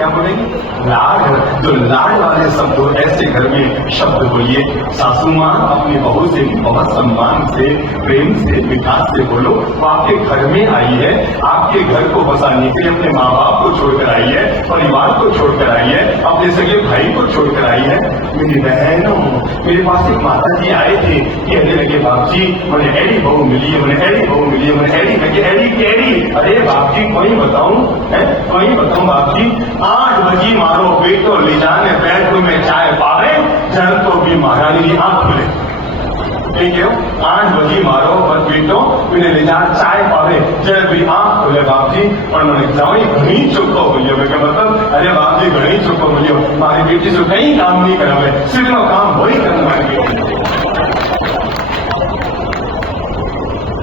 क्या बोलेंगे? लाड। जो लाड वाले शब्द हो, ऐसे घर में शब्द बोलिए। सासू माँ अपनी बहू से बहुत सम्मान से, प्रेम से, विकास से बोलो। वो आपके घर में आई है, आपके घर को बसाने के लिए अपने माँ बाप को छोड़कर आई है, परिवार को छोड़कर आई है, अपने सगे भाई को छोड़कर आई है। मेरी बहनों, मेरे पास एक माता जी आए थे, कहने लगे बाप जी मैंने एडी बहू मिली है, मैंने एडी बहू मिली है, मैंने एडी लगे एडी केडी। अरे बाप जी कोई बताऊं बाप जी, 8 बजे मारो बेटो ले जाने बेडरूम में चाय पावे, जन तो भी महारानी की आंख खुले। ठीक है, 8 बजे मारो पर बेटो उन्हें ले जाने चाय पावे, जन भी आंख खुले बाप जी। और मैंने जवाई घनी चुपको बोलियो, मैं क्या मतलब? अरे बाप जी घनी चुपको बोलियो, हमारी बेटी से कहीं काम नहीं करावे, सिर्फ काम वही करना है।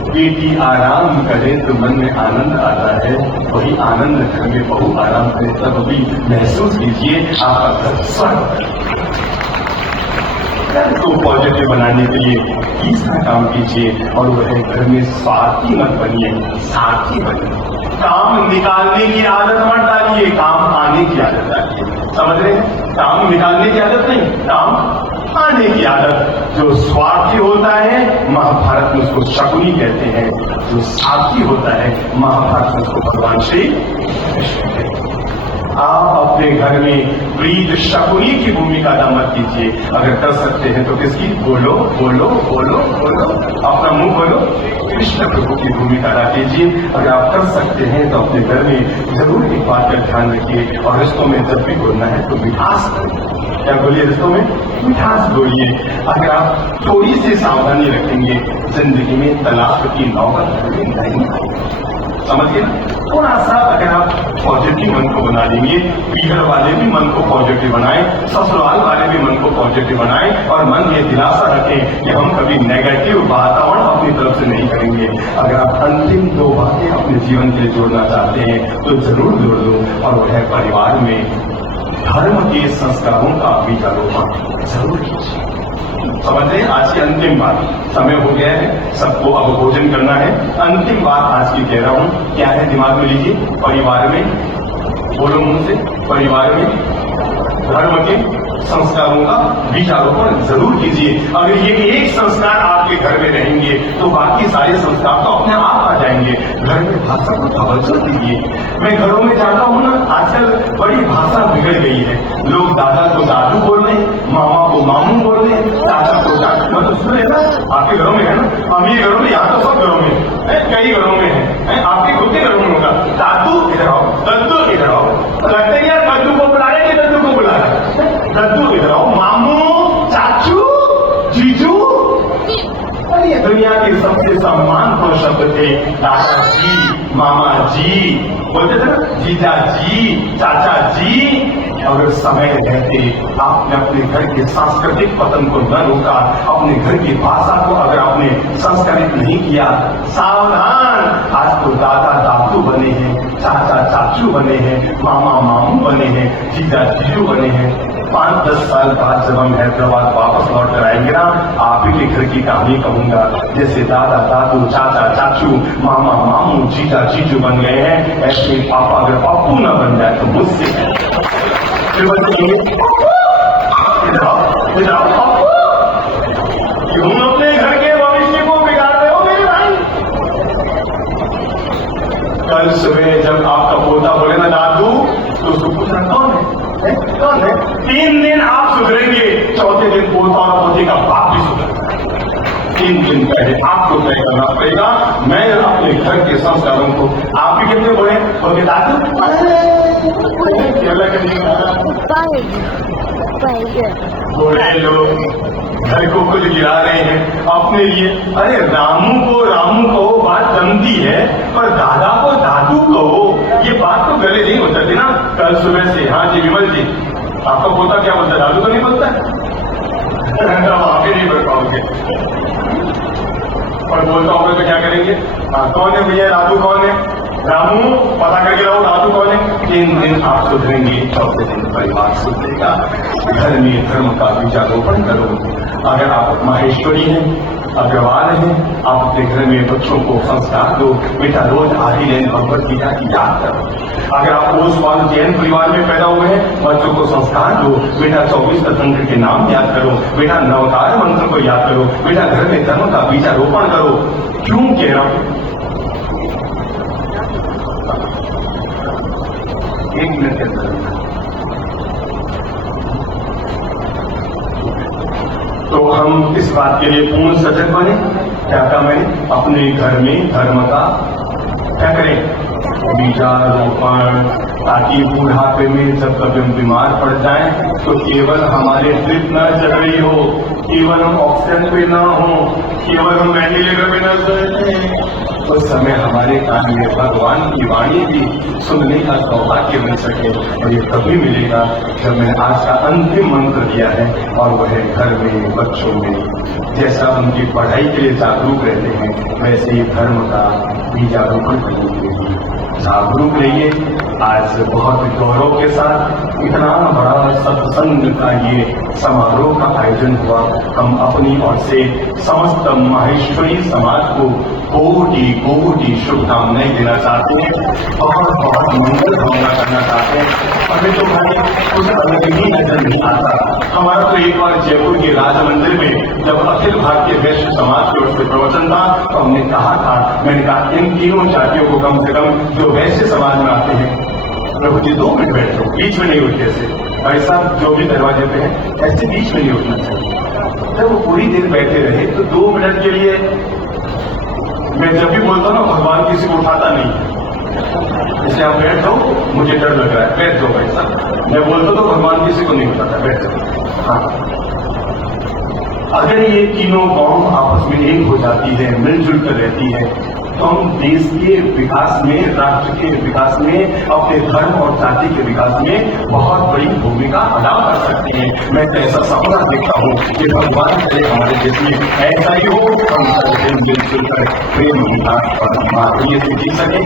बेटी आराम करे तो मन में आनंद आता है, वही आनंद घर में बहू आराम करे तब भी महसूस कीजिए आपका घर स्वर्ग। घर को पॉजिटिव बनाने के लिए तीसरा काम कीजिए और वह है घर में स्वार्थी मत बनिए, साथी बनिए। काम निकालने की आदत मत डालिए, काम आने की आदत डालिए। समझ रहे हैं? काम निकालने की आदत नहीं, काम आने की आदत। जो स्वार्थी होता है महाभारत में उसको शकुनी कहते हैं, जो साथी होता है महाभारत में उसको भगवान श्री कृष्ण कहते हैं। आप अपने घर में वृद्ध शकुनी की भूमिका अदा मत कीजिए। अगर कर सकते हैं तो किसकी? बोलो बोलो बोलो बोलो, अपना मुंह बोलो, कृष्ण प्रभु की भूमिका अदा कीजिए। अगर आप कर सकते हैं तो अपने घर में जरूर एक बात का ध्यान रखिए, और रिश्तों में जब भी बोलना है तो मिठास करिए। क्या बोलिए? रिश्तों में मिठास बोलिए। अगर आप थोड़ी सी सावधानी रखेंगे, जिंदगी में तलाक की नौबत नहीं आएगी। समझ गए? थोड़ा सा अगर आप पॉजिटिव मन को बना लेंगे, पीहर वाले भी मन को पॉजिटिव बनाएं, ससुराल वाले भी मन को पॉजिटिव बनाएं, और मन में दिलासा रखें कि हम कभी नेगेटिव वातावरण अपनी तरफ से नहीं करेंगे। अगर आप अंतिम 2 बातें अपने जीवन के लिए जोड़ना चाहते हैं तो जरूर जोड़ दो, और वह है परिवार में धर्म के संस्कारों का बीजारोपण जरूर कीजिए। समझे? आज की अंतिम बात, समय हो गया है, सबको अब भोजन करना है। अंतिम बात आज की कह रहा हूं, क्या है दिमाग में लीजिए। परिवार में, बोलो मुंह से, परिवार में धर्म के संस्कारों का बीजारोपण जरूर कीजिए। अगर ये एक संस्कार आपके घर में रहेंगे तो बाकी सारे संस्कार तो अपने आप आ जाएंगे। घर में भाषा को तवज्जो दीजिए। मैं घरों में जाता हूँ ना, आजकल बड़ी भाषा बिगड़ गई है। लोग दादा को दादू बोल रहे हैं, मामा को मामू बोल रहे हैं, चाचा को चाचा। मैं तो सुन रहे ना, आपके घरों में है ना, अमीर घरों में, यहाँ तो सब घरों में है, कई घरों में है, आपके खुद के घरों में होगा। दादू इधर आओ, दद्दू इधर आओ, लगता है यार दद्दू को बुला रहे, दद्दू को बुला रहे, दद्दू इधर आओ, मामू, चाचू, जीजू। अरे ये दुनिया के सबसे सम्मानपूर्ण शब्द थे, दादाजी, मामा जी, बोलते थे ना, जीजा जी, चाचा जी। अगर समय रहते आपने अपने घर के सांस्कृतिक पतन को न रोका, अपने घर की भाषा को अगर आपने संस्कारित नहीं किया, सावधान, आज तो दादा दादू बने हैं, चाचा चाचू बने हैं, मामा मामू बने हैं, जीजा जीजू बने हैं। 5-10 साल बाद जब हम हैदराबाद वापस लौट कर आएंगे ना, आप ही के घर की कहानी कहूंगा। जैसे दादा दादू, चाचा चाचू, मामा मामू, जीजा जीजू बन गए हैं, ऐसे पापा अगर पप्पू न बन जाए तो मुझसे क्यों अपने घर के भविष्य को बिगाड़ रहे हो मेरे भाई? कल सुबह जब आपका पोता बोले ना दादू, तो उसको पूछना कौन है? कौन है? 3 दिन आप सुधरेंगे, चौथे दिन पोता और पोती का बाप भी सुधरेगा। 3 दिन पहले आपको तय करना पड़ेगा। मैं अपने घर के संस्कारों को, आप भी कितने बोले? बोले दादू बोले लोग घर को कुल गिरा रहे हैं अपने लिए। अरे रामू को बात जमती है, पर दादा को दादू कहो, ये बात तो गले नहीं उतरती ना। कल सुबह से, हाँ जी विमल जी, आपका पोता क्या बोलता है? दादू तो नहीं बोलता है, आगे नहीं बढ़ पाओगे। और बोलता होगा तो क्या करेंगे? हाँ कौन है भैया, दादू कौन है? रामू, पता करके रहो दादू कौन है। 3 दिन आप सुधरेंगे, चौथे दिन परिवार सुधरेगा। घर में धर्म का बीजारोपण करो। अगर आप माहेश्वरी हैं, अब जब आ रहे हैं, आप अपने घर में बच्चों को संस्कार दो, बेटा रोज आधी लाइन भगवत गीता की याद करो। अगर आप ओसवाल जैन परिवार में पैदा हुए हैं, बच्चों को संस्कार दो, बेटा 24 तंत्र के नाम याद करो, बेटा नवकार मंत्र को याद करो, बेटा घर में धर्म का बीजारोपण करो। क्यों कह रहा हूं? एक मिनट के अंदर तो हम इस बात के लिए पूर्ण सजग बने। क्या कहा मैंने? अपने घर में धर्म का क्या करें? बीजारोपण, ताकि बुढ़ापे में जब कभी हम बीमार पड़ जाएं तो केवल हमारे ड्रिप न चल रही हो, केवल हम ऑक्सीजन पे ना हो, केवल हम वेंटिलेटर पे न सोए, उस समय हमारे कान में भगवान की वाणी भी सुनने का सौभाग्य मिल सके। और ये तभी मिलेगा जब मैंने आज का अंतिम मंत्र दिया है, और वह है घर में बच्चों में जैसा उनकी पढ़ाई के लिए जागरूक रहते हैं, वैसे ही धर्म का बीजारोपण करने के लिए जागरूक रहिए। आज बहुत गौरव के साथ इतना बड़ा सत्संग का ये समारोह का आयोजन हुआ। हम अपनी ओर से समस्त माहेश्वरी समाज को कोटि कोटि शुभकामनाएं देना चाहते हैं, बहुत बहुत मंगल कामना करना चाहते हैं। हमें तो भाई कुछ अलग ही नजर नहीं आता। हमारा तो एक बार जयपुर के राज मंदिर में जब अखिल भारतीय वैश्य समाज की ओर से प्रवचन था, तो हमने कहा था, मैंने कहा इन तीनों जातियों को कम से कम जो वैश्य समाज में आते हैं, प्रभु जी 2 मिनट बैठो, बीच में नहीं उठते ऐसे, भाई साहब जो भी दरवाजे पे है ऐसे बीच में नहीं उठना चाहिए। जब वो पूरी देर बैठे रहे तो 2 मिनट के लिए, मैं जब भी बोलता हूँ ना, भगवान किसी को उठाता नहीं, जैसे आप बैठ जाओ, मुझे डर लग रहा है, बैठ जाओ भाई साहब, मैं बोलता तो भगवान किसी को नहीं उठाता, बैठ जाओ। हाँ, अगर ये तीनों कौम आपस में एक हो जाती है, मिलजुल कर रहती है, तो हम देश के विकास में, राष्ट्र के विकास में, अपने धर्म और जाति के विकास में बहुत बड़ी भूमिका अदा कर सकते हैं। मैं तो ऐसा सपना देखता हूँ कि भगवान करे हमारे देश में ऐसा ही हो, हम सब मिलजुल कर प्रेम विकास और माधुर्य से जी सके।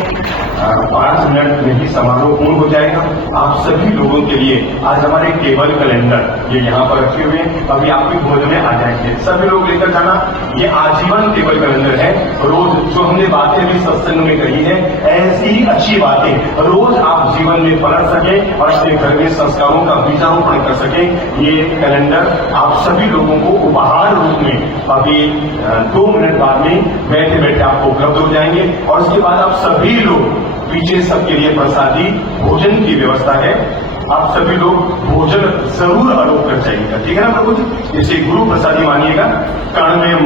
5 मिनट में ही समारोह पूर्ण हो जाएगा। आप सभी लोगों के लिए आज हमारे टेबल कैलेंडर ये यहाँ पर रखे हुए हैं, अभी आपके भोज में आ जाएंगे, सभी लोग लेकर जाना। ये आजीवन टेबल कैलेंडर है। रोज जो हमने बातें भी सत्संग में कही है, ऐसी अच्छी बातें रोज आप जीवन में पलट सके और अपने घर में संस्कारों का बीजारोपण कर सके। ये कैलेंडर आप सभी लोगों को उपहार रूप में अभी 2 मिनट बाद में बैठे बैठे आपको उपलब्ध हो जाएंगे। और उसके बाद आप सभी लोग पीछे सबके लिए प्रसादी भोजन की व्यवस्था है, आप सभी लोग भोजन जरूर आरोप कर जाइएगा, ठीक है ना प्रभु जी? जैसे गुरु प्रसादी मानिएगा, कर्ण में